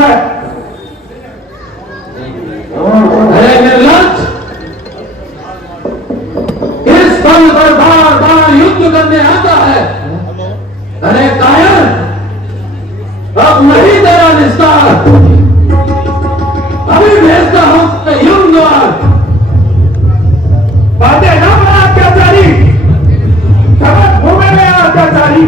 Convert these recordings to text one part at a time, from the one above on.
है। अरे निर्लज्ज, किस बल पर बार बार युद्ध करने आता है? अरे कायर, अब नहीं तेरा निस्तार, अभी भेजता हूं युद्ध द्वार। बातें ना बना अत्याचारी, समझ घूमे में अत्याचारी।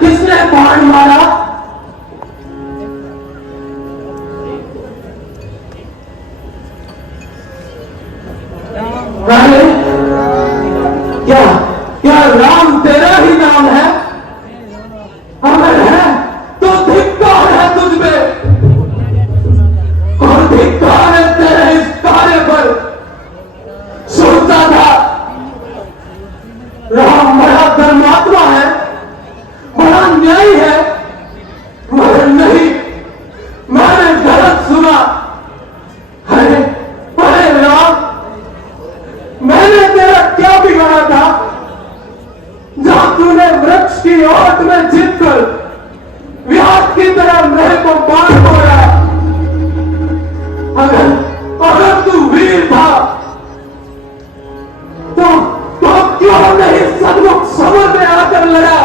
किसने बाण मारा? क्या क्या राम तेरा ही नाम है? अगर है तो धिक्कार है तुझ पे, और धिक्कार है तेरे इस कार्य पर। सोचता था राम बड़ा धर्मात्मा है, बड़ा न्यायी है, मगर नहीं, मैंने गलत सुना। अरे अरे राम, मैंने तेरा क्या बिगाड़ा था जहां तूने वृक्ष की ओट में जीतकर व्यास की तरह मेरे को बाण मारा? अगर तू वीर था तो क्यों नहीं सन्मुख समर में आकर लड़ा?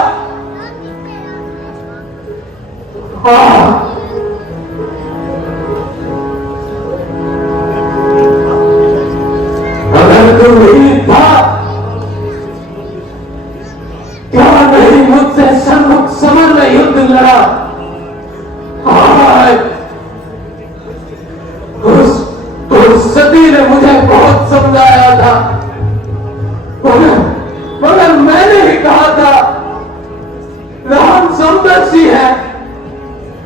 अगर तू वीर था, क्या नहीं मुझसे सन्मुख समर में युद्ध लड़ा? उस सती ने मुझे बहुत समझाया था, मगर मैंने ही कहा था राम समदर्शी है,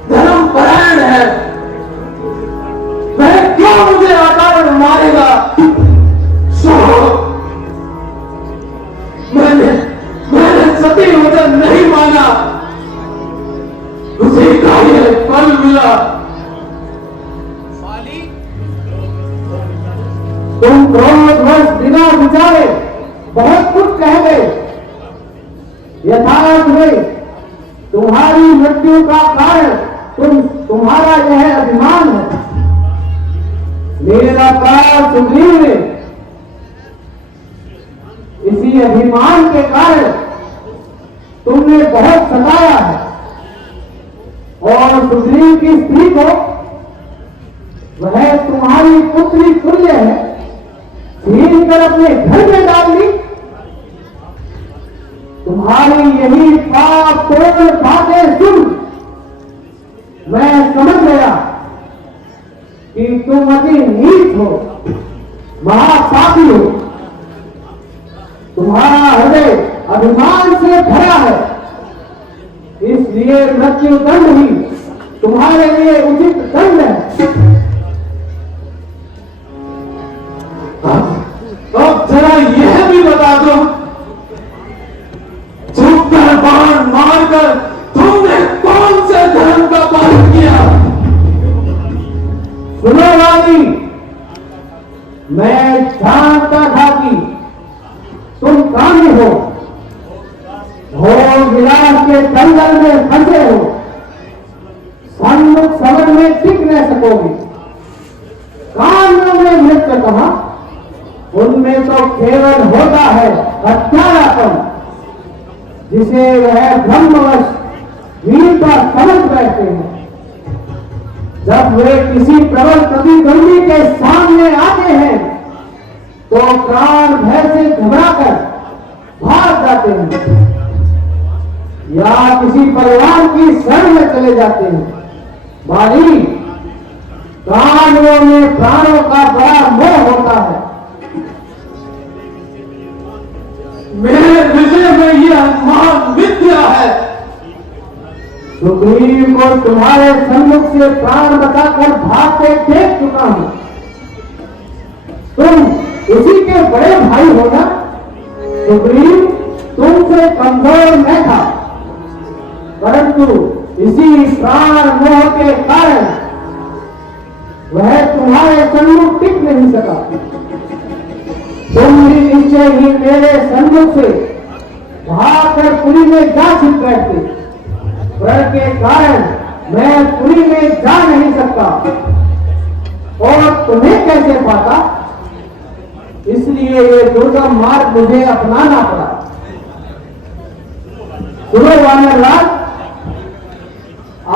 धर्मपरायण है, वह क्यों मुझे अकारण मारेगा? मैंने सती वचन नहीं माना, उसी का ये फल मिला। तुम क्रोधवश बिना विचारे बहुत कुछ कह गए। यथार्थ में तुम्हारी मृत्यु का कारण तुम्हारा यह अभिमान है। मेरा प्राण सुग्रीव ने इसी अभिमान के कारण तुमने बहुत सताया है, और सुग्रीव की स्त्री को, वह तुम्हारी पुत्री तुल्य है, छीन कर अपने घर में डाल दी। तुम्हारी यही पापपूर्ण बातें सुन मैं समझ गया कि तुम अति नीच हो, महापापी हो। तुम्हारा हृदय अभिमान से भरा है, इसलिए मृत्यु दंड ही तुम्हारे लिए उचित दंड है। अब जरा यह भी बता दो, चुप कर बाण मारकर तुमने कौन से धर्म का पालन किया? सुनो रानी, मैं जानता था कि तुम कामी हो, भोग विलास के दलदल में फंसे हो, सन्मुख समझ में टिक न सकोगे। कामों में मृत्यु कहा, उनमें तो केवल होता है अज्ञानापन, जिसे वह ब्रह्मवश वीरता समझ बैठते हैं। जब वे किसी प्रबल प्रतिद्वंदी के सामने आते हैं तो प्राण भय से घबराकर भाग जाते हैं या किसी परिवार की शरण में चले जाते हैं। बाली, प्राणों में प्राणों का बड़ा मोह होता है। मेरे विषय में यह महान मिथ्या है। सुग्रीव को तुम्हारे सम्मुख से प्राण बचाकर भागते देख चुका हूं। तुम उसी के बड़े भाई हो ना। सुग्रीव तुमसे कमजोर मैं था, परंतु इसी प्राण मोह के कारण वह तुम्हारे सम्मुख टिक नहीं सका। तुम भी निश्चय ही मेरे सम्मुख से भागकर पुरी में जा छिप बैठते, पर के कारण मैं पुरी में जा नहीं सकता और तुम्हें कैसे पाता, इसलिए ये दुर्गम मार्ग मुझे अपनाना पड़ा। सुनो वानर राज,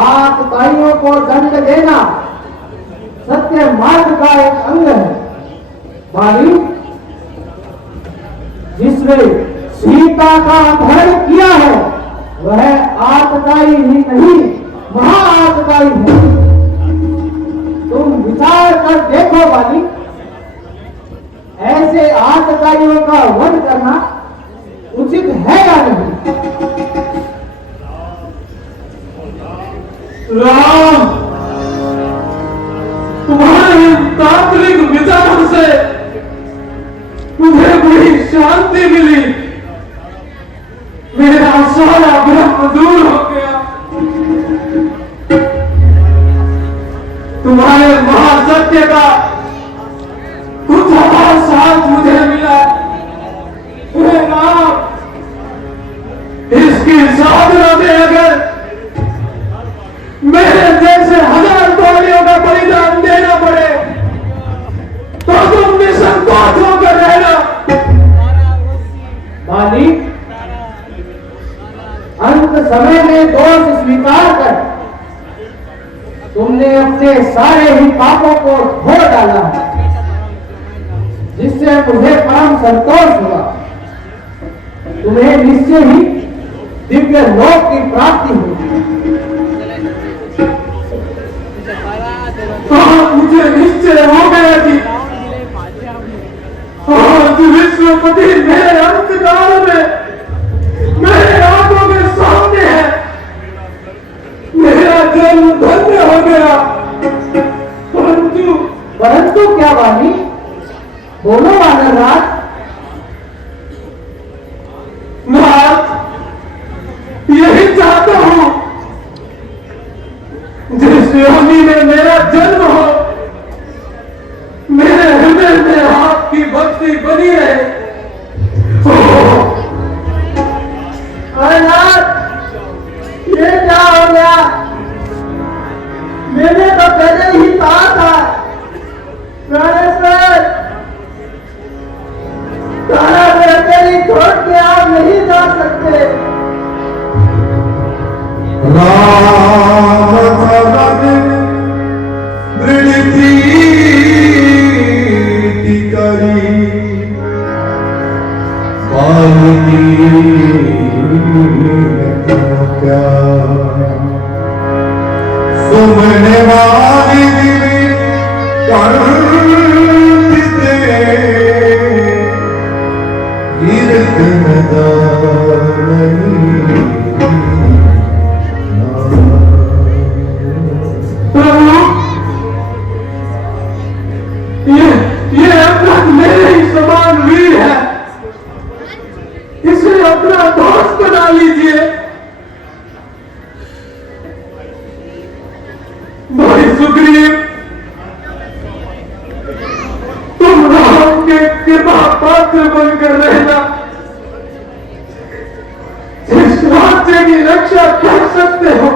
आतताइयों को दंड देना सत्य मार्ग का एक अंग है। बाली, जिसने सीता का अपहरण किया है वह आतताई ही नहीं, महाआतताई है। तुम विचार कर देखो बाली, ऐसे आतताइयों का वध करना उचित है या नहीं? राम, तुम्हारे तांत्रिक विचारों से मुझे बड़ी शांति मिली। मेरा सारा भ्रम दूर हो गया। तुम्हारे महासत्य का कुछ और साथ मुझे मिला। हे राम, इसकी साधना में अगर मेरे जैसे 1000 टोलियों का बलिदान देना पड़े तो तुम निसंकोच होकर रहना। बाली, अंत समय में दोष स्वीकार कर तुमने अपने सारे ही पापों को धो डाला है, जिससे मुझे परम संतोष हुआ। तुम्हें निश्चय ही दिव्य लोक की प्राप्ति होगी। मुझे निश्चय हो गया कि विश्वपति मेरे अंतकाल में मेरे आंखों के सामने है। मेरा जन्म धन्य हो गया। परंतु क्या बाली, बोलो वानर राज। नाथ, यही चाहता हूं, जिस योनि में मेरा जन्म हो, मेरे हृदय में आपकी भक्ति बनी रहे। अरे नाथ, ये क्या हो गया? मैंने तो पहले ही कहा था प्राणेश्वर, तारा अकेली छोड़ के आप नहीं जा सकते। राम सुमने वाली ये अपराध मेरे ही समान वीर है, इसे अपना दोस्त बना लीजिए। भाई सुग्रीव, तुम राम के कृपा पात्र बनकर रहना। जिस राज्य की रक्षा कर सकते हो,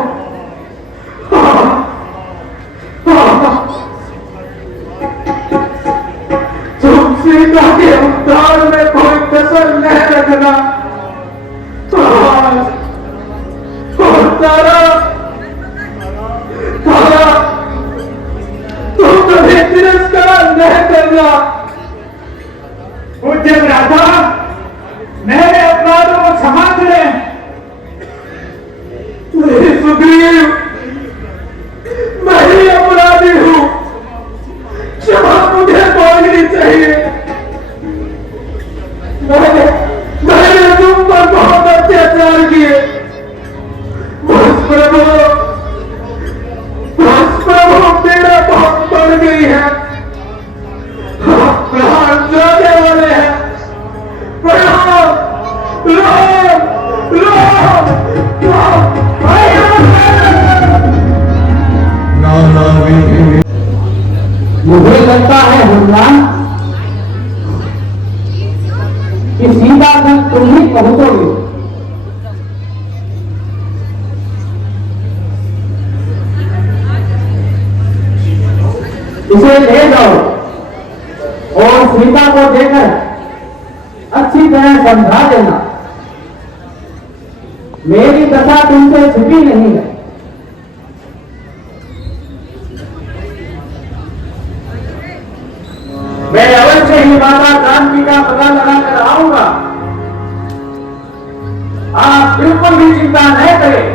तुम सीता के पर नहीं रखना। तारा तारा तू कभी तिरस्कार नहीं करना। पूज्य भ्राता, मेरे अपराधों को क्षमा करें। नहीं सुग्रीव, मैं ही अपराधी हूँ, क्षमा मुझे मांगनी चाहिए। मैंने तुम पर बहुत अत्याचार किए। बस प्रभु पीड़ा बहुत बढ़ गई है। प्राण जाने वाले हैं। प्रणाम, मुझे लगता है हनुमान कि सीता तक तुम ही पहुंचोगे। इसे ले जाओ और सीता को देकर अच्छी तरह समझा देना। मेरी दशा तुमसे छिपी नहीं है। मैं अवश्य ही माता जानकी का पता लगाकर आऊंगा। आप बिल्कुल भी चिंता नहीं करें।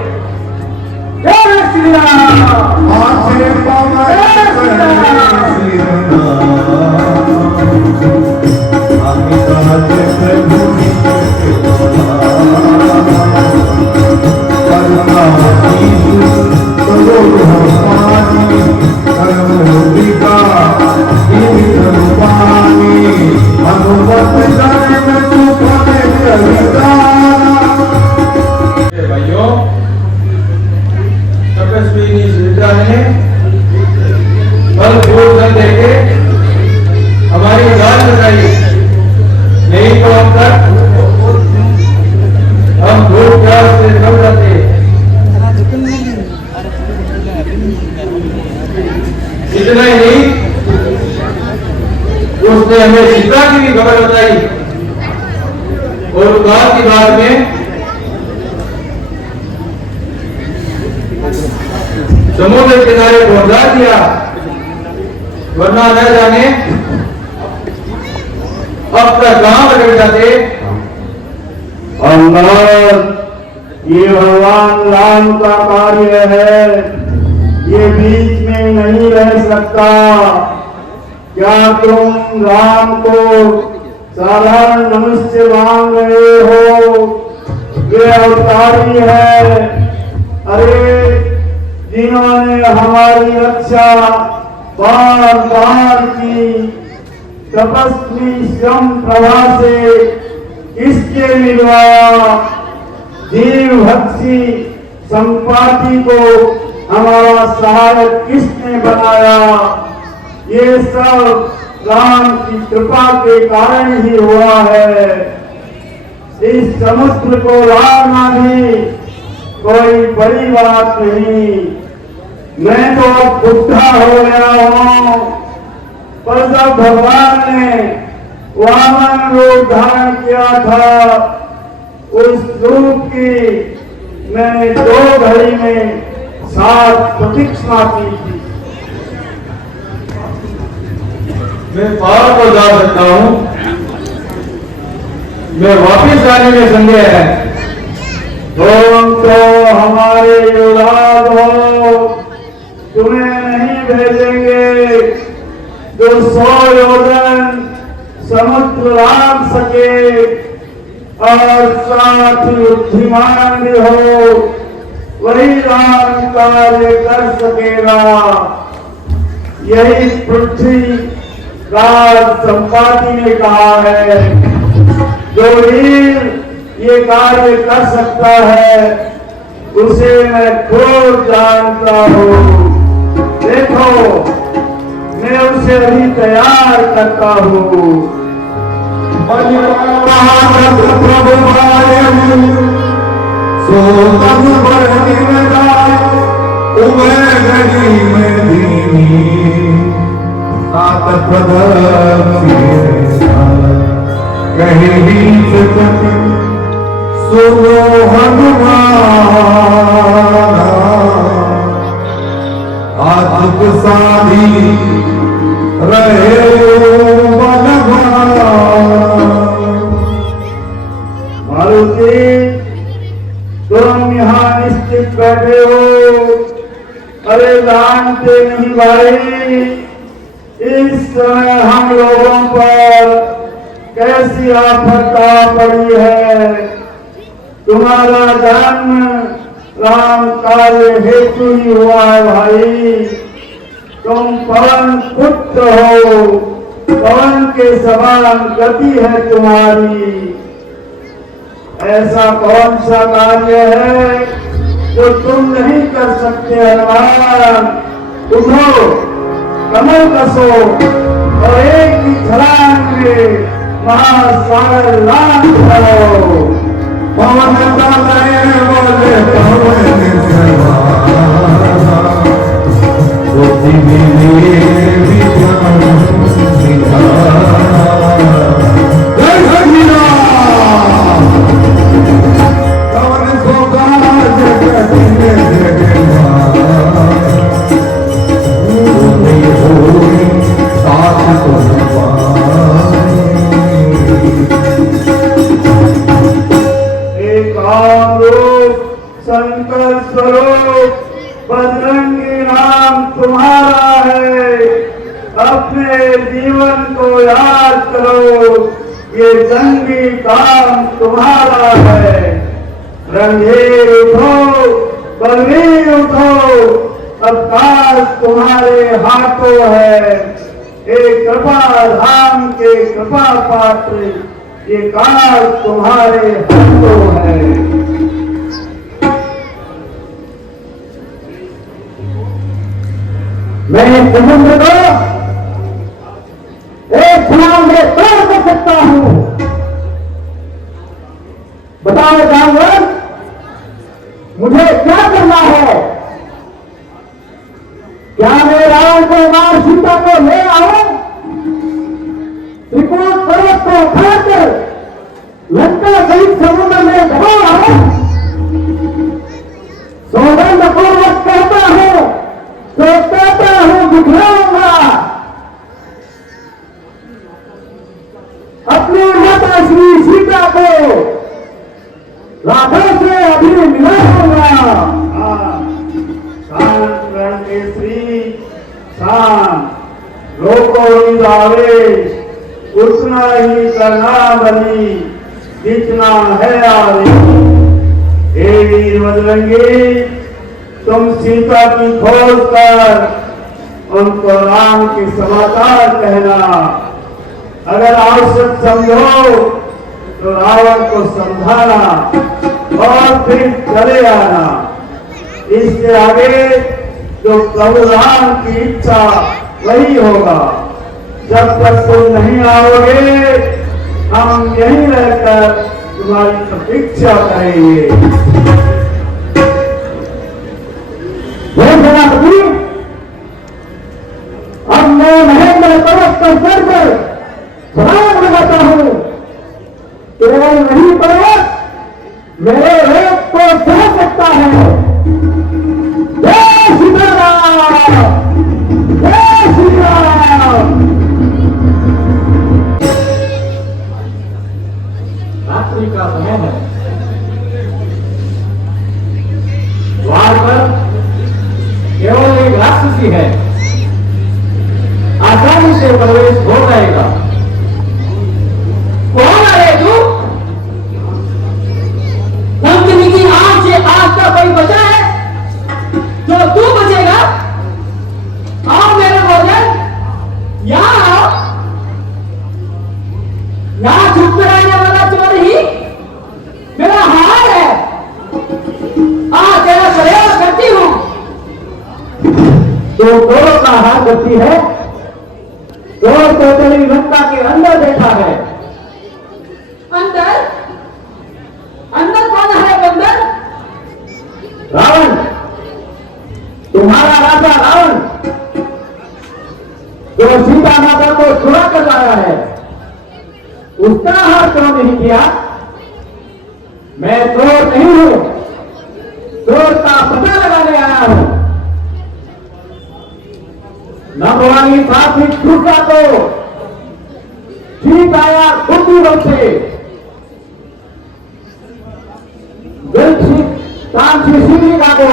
जय श्री राम। भाइयों, तपस्विनी सीता ने फल फूल न देके हमारी जान बचाई। नहीं तो अब तक हम भूख प्यास से मर जाते। इतना ही नहीं, उसने हमें सीता की भी खबर बताई और बाद की बात में समुद्र किनारे पहुंचा दिया, वरना न जाने अब तक कहां भटक जाते। अंदर ये भगवान राम का कार्य है, ये बीच में नहीं रह सकता। क्या तुम राम को साधारण मनुष्य मान रहे हो? ये अवतारी है। अरे, जिन्होंने हमारी रक्षा बार बार की, तपस्वी श्रम प्रभा से किसके मिलवाया? जीव भक्ति संपाति को हमारा सहायक किसने बनाया? ये सब राम की कृपा के कारण ही हुआ है। इस समुद्र को लाना भी कोई बड़ी बात नहीं। मैं तो अब बुढ़ा हो गया हूँ, पर जब भगवान ने वामन रूप धारण किया था, उस रूप की मैंने 2 घड़ी में 7 प्रतीक्षा की थी। मैं पार को जा सकता हूं, मैं वापिस जाने में संदेह है। तुम तो हमारे औलाद हो, तुम्हें नहीं भेजेंगे। जो 100 योजन समुद्र लांघ सके और साथ ही बुद्धिमान भी हो, वही राम कार्य कर सकेगा। यही पृथ्वी राज संपाति ने कहा है। जो वीर ये कार्य कर सकता है, उसे मैं खूब जानता हूँ। देखो, मैं उसे अभी तैयार करता हूँ। कहीं सच सुनो हनुमान आज साधी रहे मारुति, तुम यहाँ निश्चित बैठे हो। अरे जानते नहीं भाई, इस समय हम लोगों पर कैसी आफत आ पड़ी है। तुम्हारा जन्म राम कार्य हेतु ही हुआ है भाई। तुम पवन पुत्र हो, पवन के समान गति है तुम्हारी। ऐसा कौन सा कार्य है जो तुम नहीं कर सकते हनुमान? उठो, कमल कसो और एक ही छलांग में महासागर लांघ करो। पवन बोले पवन शंकर स्वरूप बजरंगी नाम तुम्हारा है। अपने जीवन को याद करो, ये जंगी काम तुम्हारा है। रणधीर उठो, बलवीर उठो, अब काज तुम्हारे हाथों है। एक कृपा धाम के कृपा पात्र, ये काज तुम्हारे हाथों है। मैं समुद्र को एक छलांग में पार कर सकता हूं। बताओ जानवर, मुझे क्या करना है? क्या मैं रावण को मार सीता को ले आऊं? त्रिकोण पर्वत को उठाकर लंका सहित समुद्र में दबा आऊं? सौगंध पूर्वक कहता हूं तो कहता हूं दिखलाऊंगा। अपनी माता श्री सीता को राधा से अभी मिलाऊंगा। शांत रण केसरी शांत, रोको आवेश, उतना ही करना बनी, जितना है आवेश। हे वीर बजरंगी, तुम सीता की खोज कर उनको राम के समाचार कहना। अगर आवश्यक समझो तो रावण को समझाना और फिर चले आना। इसके आगे जो प्रभु राम की इच्छा वही होगा। जब तक तुम नहीं आओगे, हम यहीं रहकर तुम्हारी प्रतीक्षा करेंगे। अब मैं महेंद्र पर्वत पर चढ़कर छलांग लगाता हूं। केवल वही पर्वत मेरे वेग को सह सकता है। जय श्री राम, जय श्री राम। रात्रि का समय है। द्वार पर केवल एक राक्षसी है, आसानी से प्रवेश हो जाएगा। कौन है तू? नंदिनी की आंख से आज तक कोई बचा है जो तू बचेगा? आओ मेरे भोजन, यहाँ आओ। यहाँ छुप कर आने वाला चोर ही मेरा हार है। तेरा सदैव करती हूँ। तो चोरों का हार करती है? चोर तो तेरी लंका के अंदर बैठा है। अंदर? अंदर कौन है बंदर? रावण, तुम्हारा राजा रावण, जो सीता माता को चुरा कर लाया है। उसका हार क्यों नहीं किया? मैं चोर नहीं हूं, चोर का पता लगाने आया हूं। नंबवानी साहब भी छूटा तो ठीक आया बुद्धिबल से, तामसी शिविका को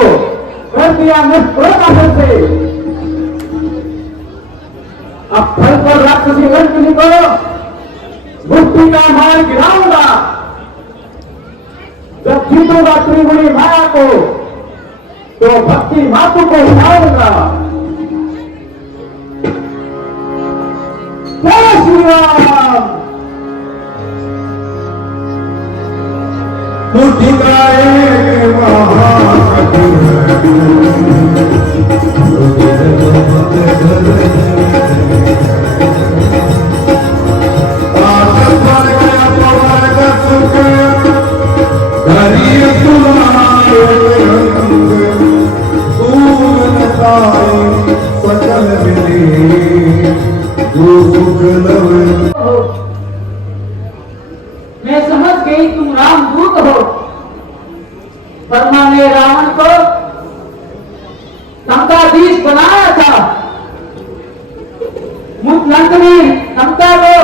कर दिया निष्प्रोपासन से। अब फल पर राक्षसी लड़की को मुक्ति का मार गिराऊंगा। जब जीतूंगा त्रिगुणी माया को तो भक्ति मातु को उठाऊंगा। जय श्री राम। मुट्ठी का एक सकल मिले जो सुख लवे। मैं समझ गई तुम रामदूत हो। ब्रह्मा ने रावण को लंकाधीश बनाया था। मुझ लंक ने लंका को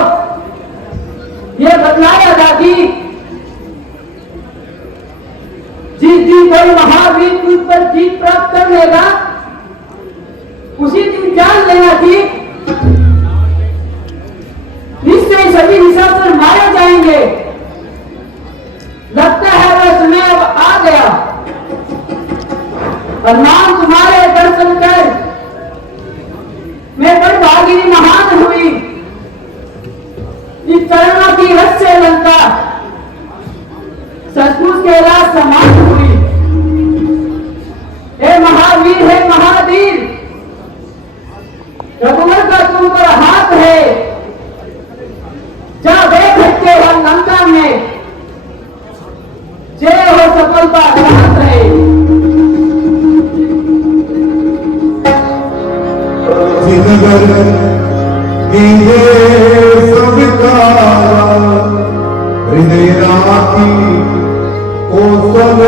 यह बतलाया था कि जिस दिन कोई महावीर तुझ पर जीत प्राप्त कर लेगा उसी दिन जान लेना कि निश्चय सभी निशाचर मारे जाएंगे। लगता है वह समय अब आ गया। हनुमान तुम्हारे दर्शन कर मैं बड़ी भागिनी महान हुई। इस चरणों की रस से लंका सचमुच के राज समान हुई। हे महावीर, हे महावीर, रघुवर का तुम पर हाथ है। जा देख सकते हो लंका में जय हो सफलता प्राप्त है। हृदय राखी ओ सब